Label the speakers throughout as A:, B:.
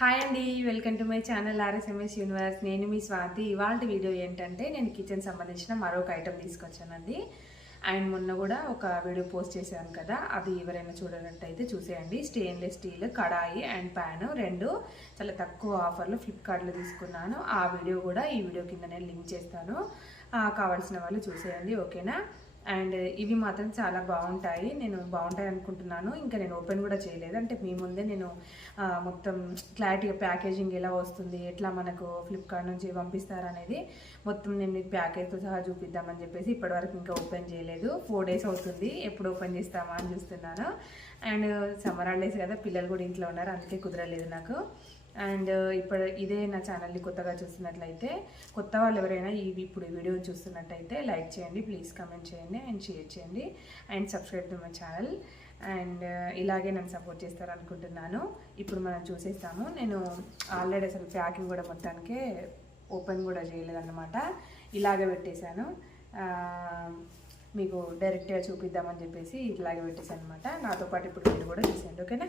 A: Hi అండి welcome to my channel RSMS universe నేను మీ స్వాతి. ఇవాళ వీడియో ఏంటంటే నేను కిచెన్ సంబంధించిన మరొక ఐటమ్ తీసుకొచ్చానండి. అండ్ మొన్న కూడా ఒక వీడియో పోస్ట్ చేశాను కదా అది ఎవరైనా చూడనట్టయితే చూసేయండి. Stainless steel kadai and pan రెండు. చాలా తక్కువ ఆఫర్లో ఫ్లిప్కార్ట్లో తీసుకున్నాను. ఆ వీడియో కూడా ఈ వీడియో కింద నేను లింక్ చేస్తాను కావాల్సిన వాళ్ళు చూసేయండి ఓకేనా అండ్ ఇవి మాత్రం చాలా బాగుంటాయి. నేను బాగుంటాయి అనుకుంటున్నాను. ఇంకా నేను ఓపెన్ కూడా చేయలేదు. అంటే మీ ముందే నేను మొత్తం క్లారిటీగా ప్యాకేజింగ్ ఎలా వస్తుంది ఎట్లా మనకు ఫ్లిప్కార్ట్ నుంచి పంపిస్తారు అనేది మొత్తం నేను మీకు ప్యాకేజ్తో సహా చూపిద్దామని చెప్పేసి ఇప్పటివరకు ఇంకా ఓపెన్ చేయలేదు. ఫోర్ డేస్ అవుతుంది. ఎప్పుడు ఓపెన్ చేస్తామా అని చూస్తున్నాను. అండ్ సమ్మర్ హాలిడేస్ కదా పిల్లలు కూడా ఇంట్లో ఉన్నారు. అందుకే కుదరలేదు నాకు. అండ్ ఇప్పుడు ఇదే నా ఛానల్ని కొత్తగా చూస్తున్నట్లయితే కొత్త వాళ్ళు ఎవరైనా ఈ ఇప్పుడు ఈ వీడియో చూస్తున్నట్టయితే లైక్ చేయండి ప్లీజ్ కమెంట్ చేయండి అండ్ షేర్ చేయండి and subscribe to my channel. And ఇలాగే నన్ను సపోర్ట్ చేస్తారనుకుంటున్నాను. ఇప్పుడు మనం చూసేస్తాము. నేను ఆల్రెడీ అసలు ప్యాకింగ్ కూడా మొత్తానికే ఓపెన్ కూడా చేయలేదన్నమాట. ఇలాగే పెట్టేశాను. మీకు డైరెక్ట్గా చూపిద్దామని చెప్పేసి ఇలాగే పెట్టేశాను అనమాట నాతో పాటు ఇప్పుడు మీరు కూడా చూసేయండి ఓకేనా?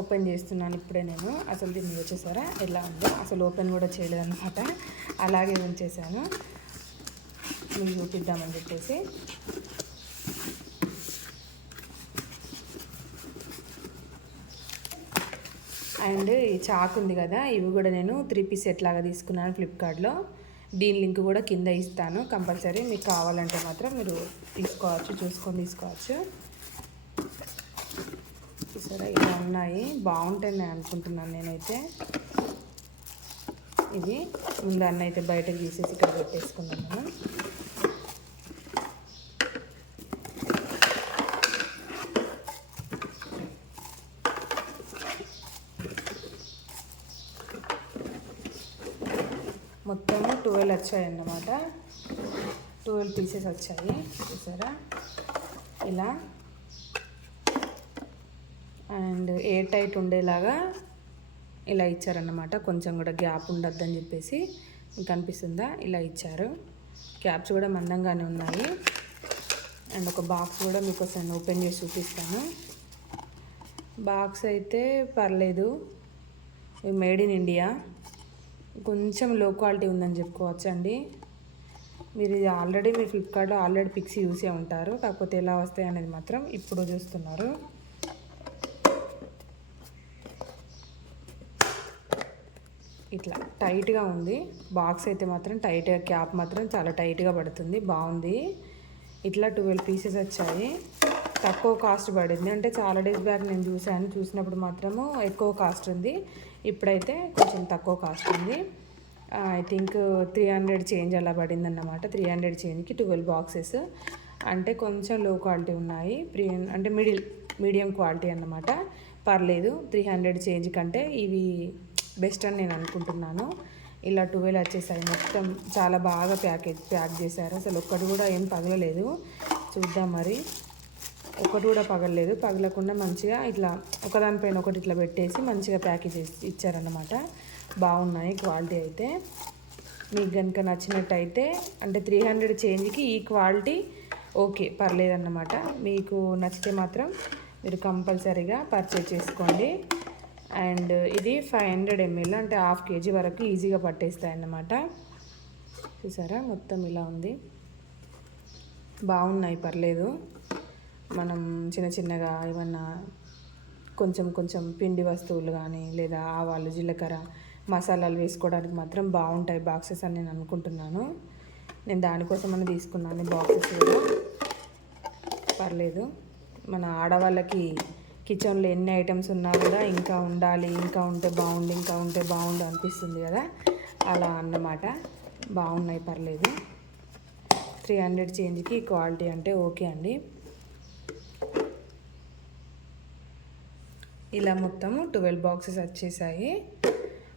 A: ఓపెన్ చేస్తున్నాను ఇప్పుడే నేను. అసలు దీన్ని వచ్చేసారా ఎలా ఉందో అసలు ఓపెన్ కూడా చేయలేదన్నమాట. అలాగే ఉంచేసాను మీకు చూపిద్దామని చెప్పేసి. అండ్ ఈ చాక్ ఉంది కదా ఇవి కూడా నేను త్రీ పీస్ సెట్ లాగా తీసుకున్నాను ఫ్లిప్కార్ట్లో దీని లింక్ కూడా కింద ఇస్తాను. కంపల్సరీ మీకు కావాలంటే మాత్రం మీరు తీసుకోవచ్చు చూసుకొని తీసుకోవచ్చు. సరే ఇలా ఉన్నాయి. బాగుంటాయి అనుకుంటున్నాను నేనైతే. ఇది ముందు అయితే బయటకు తీసేసి ఇక్కడ పెట్టేసుకున్నాను మనం. మొత్తము ట్వెల్వ్ వచ్చాయి అన్నమాట ట్వెల్వ్ పీసెస్ వచ్చాయి. చూసారా? ఇలా అండ్ ఎయిర్ టైట్ ఉండేలాగా ఇలా ఇచ్చారన్నమాట. కొంచెం కూడా గ్యాప్ ఉండొద్దని చెప్పేసి కనిపిస్తుందా ఇలా ఇచ్చారు. క్యాప్స్ కూడా మందంగానే ఉన్నాయి. అండ్ ఒక బాక్స్ కూడా మీకు ఒకసారి ఓపెన్ చేసి చూపిస్తాను. బాక్స్ అయితే పర్లేదు. Made in India. కొంచెం లో క్వాలిటీ ఉందని చెప్పుకోవచ్చు అండి. మీరు ఇది ఆల్రెడీ మీరు ఫ్లిప్కార్ట్లో ఆల్రెడీ పిక్స్ చూసే ఉంటారు. కాకపోతే ఎలా వస్తాయి అనేది మాత్రం ఇప్పుడు చూస్తున్నారు. ఇట్లా టైట్గా ఉంది. బాక్స్ అయితే మాత్రం టైట్గా క్యాప్ మాత్రం చాలా టైట్గా పడుతుంది. బాగుంది. ఇట్లా ట్వెల్వ్ పీసెస్ వచ్చాయి. తక్కువ కాస్ట్ పడింది. అంటే చాలా డేస్ బ్యాక్ నేను చూశాను. చూసినప్పుడు మాత్రము ఎక్కువ కాస్ట్ ఉంది. ఇప్పుడైతే కొంచెం తక్కువ కాస్ట్ ఉంది. I think three hundred change అలా పడింది అన్నమాట త్రీ హండ్రెడ్ చేంజ్కి ట్వెల్వ్ బాక్సెస్. అంటే కొంచెం లో క్వాలిటీ ఉన్నాయి. ప్రీ అంటే మిడిల్ మీడియం క్వాలిటీ అన్నమాట. పర్లేదు. త్రీ హండ్రెడ్ చేంజ్ కంటే ఇవి బెస్ట్ అని నేను అనుకుంటున్నాను. ఇలా టువెల్ వచ్చేసాయి. మొత్తం చాలా బాగా ప్యాకేజ్ ప్యాక్ చేశారు. అసలు ఒక్కటి కూడా ఏం పగలలేదు. చూద్దాం మరి. ఒకటి కూడా పగలలేదు. పగలకుండా మంచిగా ఇట్లా ఒకదానిపైన ఒకటి ఇట్లా పెట్టేసి మంచిగా ప్యాకేజ్ చేసి ఇచ్చారన్నమాట. బాగున్నాయి క్వాలిటీ అయితే. మీకు కనుక నచ్చినట్టయితే అంటే త్రీ హండ్రెడ్ చేంజ్కి ఈ క్వాలిటీ ఓకే పర్లేదన్నమాట. మీకు నచ్చితే మాత్రం మీరు కంపల్సరీగా పర్చేజ్ చేసుకోండి. అండ్ ఇది ఫైవ్ హండ్రెడ్ ఎంఎల్ అంటే హాఫ్ కేజీ వరకు ఈజీగా పట్టేస్తాయి అన్నమాట చూసారా? మొత్తం ఇలా ఉంది. బాగున్నాయి పర్లేదు. మనం చిన్న చిన్నగా ఏమన్నా కొంచెం కొంచెం పిండి వస్తువులు కానీ లేదా ఆవాలు జీలకర్ర మసాలాలు వేసుకోవడానికి మాత్రం బాగుంటాయి బాక్సెస్ అని నేను అనుకుంటున్నాను. నేను దానికోసమని తీసుకున్నాను బాక్సెస్ కూడా. పర్లేదు. మన ఆడవాళ్ళకి కిచెన్లో ఎన్ని ఐటమ్స్ ఉన్నా కూడా ఇంకా ఉండాలి ఇంకా ఉంటే బాగుండు ఇంకా ఉంటే బాగుండు అనిపిస్తుంది కదా? అలా అన్నమాట. బాగున్నాయి పర్లేదు. త్రీ హండ్రెడ్ చేంజ్కి క్వాలిటీ అంటే ఓకే అండి. ఇలా మొత్తము ట్వెల్వ్ బాక్సెస్ వచ్చేసాయి.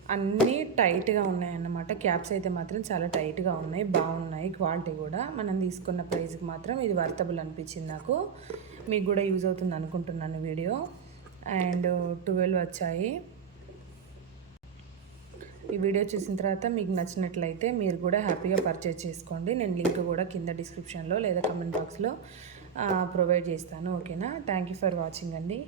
A: అన్నీ టైట్గా ఉన్నాయన్నమాట. క్యాప్స్ అయితే మాత్రం చాలా టైట్గా ఉన్నాయి బాగున్నాయి క్వాలిటీ కూడా. మనం తీసుకున్న ప్రైస్కి మాత్రం ఇది వర్తబుల్ అనిపించింది నాకు. మీకు కూడా యూజ్ అవుతుంది అనుకుంటున్నాను వీడియో. అండ్ ట్వెల్వ్ వచ్చాయి. ఈ వీడియో చూసిన తర్వాత మీకు నచ్చినట్లయితే మీరు కూడా హ్యాపీగా పర్చేజ్ చేసుకోండి. నేను లింక్ కూడా కింద డిస్క్రిప్షన్లో లేదా కమెంట్ బాక్స్లో ప్రొవైడ్ చేస్తాను. ఓకేనా? థ్యాంక్ యూ ఫర్ వాచింగ్ అండి.